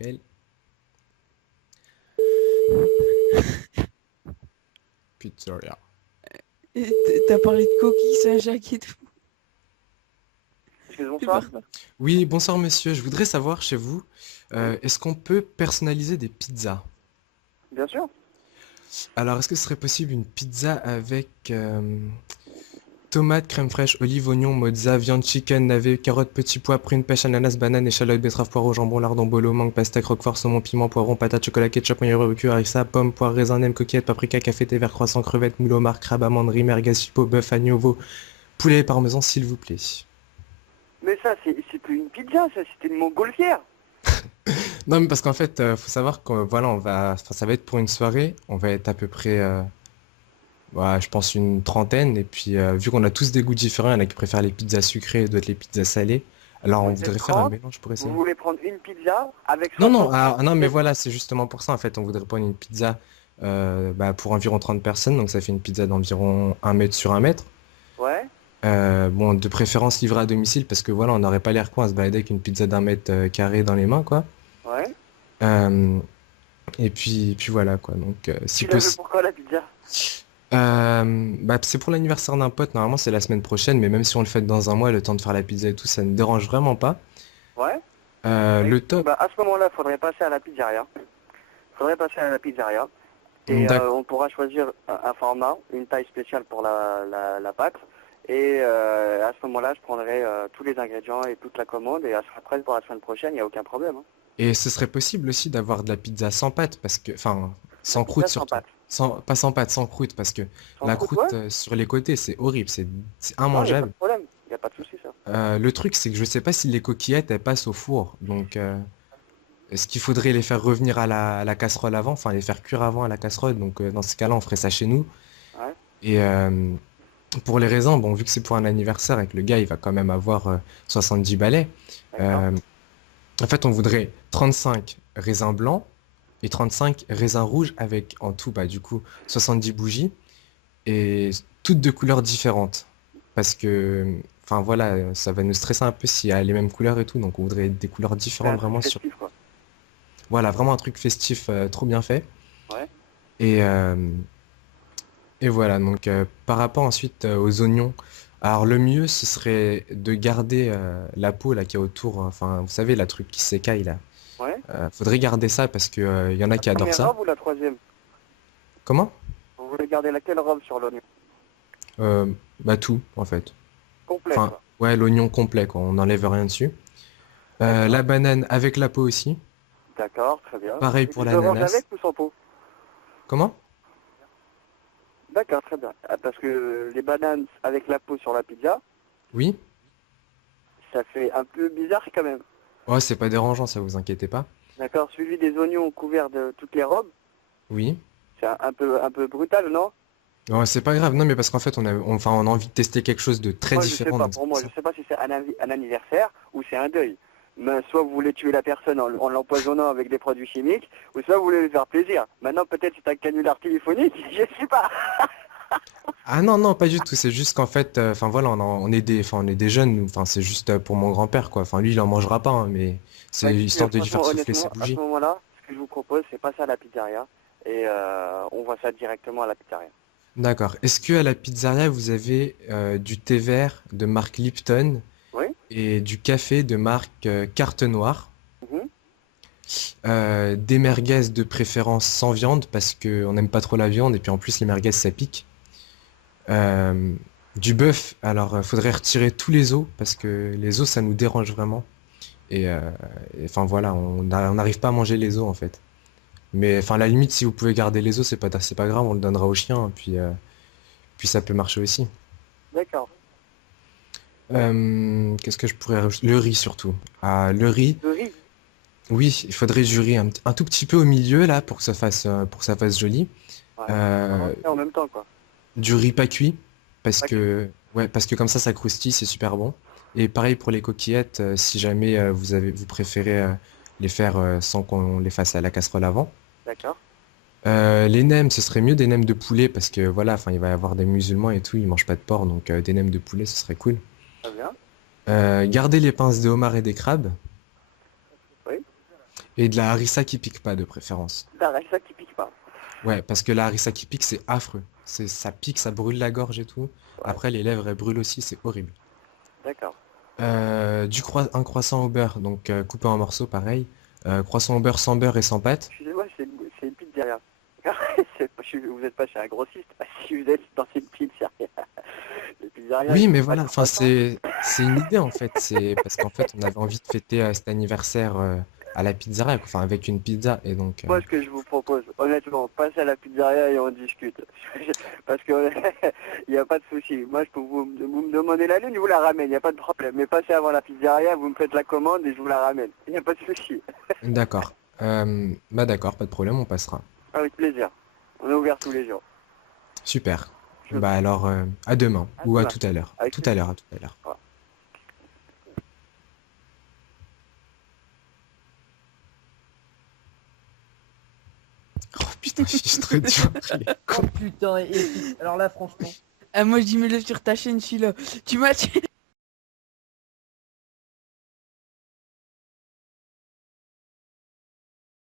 appelle. Pizzeria. T'as parlé de coquilles Saint-Jacques et tout. Excusez, C'est bonsoir. parti. Oui, bonsoir monsieur. Je voudrais savoir chez vous, Oui, est-ce qu'on peut personnaliser des pizzas? bien sûr. Alors, est-ce que ce serait possible une pizza avec tomate, crème fraîche, olive, oignon, mozza, viande, chicken, navet, carottes, petits pois, prune, pêche, ananas, banane, échalote, betterave, poireau, jambon, lardon, bolo, mangue, pastèque, roquefort, saumon, piment, poivron, patate, chocolat, ketchup, maillot, barbecue, harissa, pomme, poire, raisin, nem, coquillette, paprika, café, thé vert, croissant, crevettes, moule, homard, crabe, amande, riz, merguez, chipot, bœuf, agneau, veau, poulet et parmesan, s'il vous plaît. Mais ça, c'est plus une pizza, ça, c'était une montgolfière. Non, mais parce qu'en fait, faut savoir que voilà, enfin, ça va être pour une soirée, on va être à peu près, ouais, je pense une trentaine, et puis vu qu'on a tous des goûts différents, il y en a qui préfèrent les pizzas sucrées, d'autres les pizzas salées, alors on Vous êtes voudrait faire un 30, mélange pour vous essayer. voulez prendre une pizza avec Non, non, 60 non, mais pièces. voilà, c'est justement pour ça, en fait, on voudrait prendre une pizza pour environ 30 personnes, donc ça fait une pizza d'environ 1 mètre sur 1 mètre. Ouais, Bon, de préférence livrée à domicile, parce que voilà, on n'aurait pas l'air con à se balader avec une pizza d'1 mètre carré dans les mains, quoi. ouais. Euh, et puis voilà, quoi, donc si Tu la veux possible. pourquoi la pizza? C'est pour l'anniversaire d'un pote, normalement c'est la semaine prochaine, mais même si on le fait dans un mois, le temps de faire la pizza et tout, ça ne dérange vraiment pas. Ouais. Oui. Le top, Bah, à ce moment-là, faudrait passer à la pizzeria. Faudrait passer à la pizzeria. Et d'ac- on pourra choisir un format, une taille spéciale pour la pâte. Et à ce moment-là, je prendrai tous les ingrédients et toute la commande. Et elle sera prête pour la semaine prochaine, il n'y a aucun problème, hein. et ce serait possible aussi d'avoir de la pizza sans pâte, parce que, enfin, La sans croûte pizza sans surtout. pâte. Pas sans pâte, sans croûte, parce que Sans la croûte, ouais. croûte sur les côtés, c'est horrible, c'est Non, il n'y a pas immangeable. de problème. Il n'y a pas de souci, ça. Le truc, c'est que je sais pas si les coquillettes, elles passent au four, donc est-ce qu'il faudrait les faire revenir à la casserole avant, enfin les faire cuire avant à la casserole, donc dans ce cas-là, on ferait ça chez nous. Ouais. Et pour les raisins, bon, vu que c'est pour un anniversaire et que le gars, il va quand même avoir 70 balais, D'accord. euh, en fait, on voudrait 35 raisins blancs et 35 raisins rouges avec en tout, bah, du coup, 70 bougies et toutes de couleurs différentes. Parce que, enfin voilà, ça va nous stresser un peu s'il y a les mêmes couleurs et tout, donc on voudrait des couleurs C'est différentes un truc vraiment sur. festif, quoi. Voilà, vraiment un truc festif trop bien fait. Ouais. Et, voilà, donc par rapport ensuite aux oignons, alors le mieux ce serait de garder la peau là qui est autour, enfin vous savez la truc qui s'écaille là. Ouais. Faudrait garder ça parce que il y en a La qui adorent première ça. robe ou la troisième? Comment? Vous voulez garder laquelle robe sur l'oignon? Euh, Bah tout en fait. Complète, Enfin quoi. ouais l'oignon complet quoi, on n'enlève rien dessus. La D'accord. banane avec la peau aussi. D'accord, très bien. Pareil Et pour tu veux manger l'ananas. avec ou sans peau? Comment? D'accord, très bien. Ah, parce que les bananes avec la peau sur la pizza, Oui? ça fait un peu bizarre quand même. Ouais, c'est pas dérangeant, ça vous inquiétez pas. D'accord, suivi des oignons couverts de toutes les robes, Oui. c'est un peu brutal, non? Ouais, c'est pas grave, non mais parce qu'en fait enfin, on a envie de tester quelque chose de très Moi, je sais différent, pas. donc c'est Pour pour moi, ça. je sais pas si c'est un anniversaire ou c'est un deuil. Mais soit vous voulez tuer la personne en l'empoisonnant avec des produits chimiques, ou soit vous voulez lui faire plaisir. Maintenant, peut-être c'est un canular téléphonique, je sais pas. Ah non, non, pas du tout. C'est juste qu'en fait, enfin voilà, on est des jeunes, nous. Enfin, c'est juste pour mon grand-père, quoi. Enfin, lui, il en mangera pas, hein, mais Bah c'est écoutez, histoire de lui franchement, faire souffler ses honnêtement, à ce bougies. moment-là, ce que je vous propose, c'est passer à la pizzeria et on voit ça directement à la pizzeria. D'accord. Est-ce que à la pizzeria, vous avez du thé vert de marque Lipton Oui? et du café de marque Carte Noire, Mhm. des merguez de préférence sans viande parce que on n'aime pas trop la viande et puis en plus les merguez ça pique. Euh, du bœuf, alors faudrait retirer tous les os parce que les os ça nous dérange vraiment. Enfin voilà, on n'arrive pas à manger les os en fait. Mais enfin à la limite si vous pouvez garder les os c'est pas grave, on le donnera au chien puis ça peut marcher aussi. D'accord. Ouais. Qu'est-ce que je pourrais rajouter? Le riz surtout. Ah, le riz, De riz. oui, il faudrait du riz un tout petit peu au milieu là pour que ça fasse joli. Ouais. Euh, Et en même temps, quoi. du riz pas cuit parce Pas cuit. que ouais parce que comme ça croustille, c'est super bon. Et pareil pour les coquillettes, si jamais vous préférez les faire sans qu'on les fasse à la casserole avant. D'accord. Les nems, ce serait mieux des nems de poulet parce que voilà, enfin il va y avoir des musulmans et tout, ils mangent pas de porc, donc des nems de poulet, ce serait cool. Très bien. Garder les pinces de homard et des crabes. Oui. Et de la harissa qui pique pas de préférence. La ça qui pique pas. Ouais, parce que la harissa qui pique, c'est affreux. Ça pique, ça brûle la gorge et tout. Ouais, Après, les lèvres, elles brûlent aussi, c'est horrible. d'accord. Un croissant au beurre, donc coupé en morceaux, pareil. Croissant au beurre sans beurre et sans pâte. Excusez-moi, c'est une pizzeria. Vous n'êtes pas chez un grossiste. Si vous êtes dans une pizzeria. Les pizzerias, Oui, ils mais font pas voilà, de enfin, croissants. c'est une idée, en fait. C'est parce qu'en fait, on avait envie de fêter cet anniversaire à la pizzeria, quoi. Enfin, avec une pizza. Et donc, Moi, ce que je vous propose, honnêtement, passe à la pizzeria et on discute. Parce que il n'y a pas de souci. Moi, je peux vous me demandez la lune, je vous la ramène, il n'y a pas de problème. Mais passez avant la pizzeria, vous me faites la commande et je vous la ramène. Il n'y a pas de souci. d'accord. Bah d'accord, pas de problème, on passera. Avec plaisir. On est ouvert tous les jours. Super. Je... Bah alors, à demain, À ou à demain. tout à l'heure. Avec Tout à plaisir. l'heure, à tout à l'heure. Au revoir. Oh putain, je suis trop dur. Il est Oh putain, alors là franchement. Ah, moi, je dis, mets-le sur ta chaîne, celui-là. Tu m'as tué.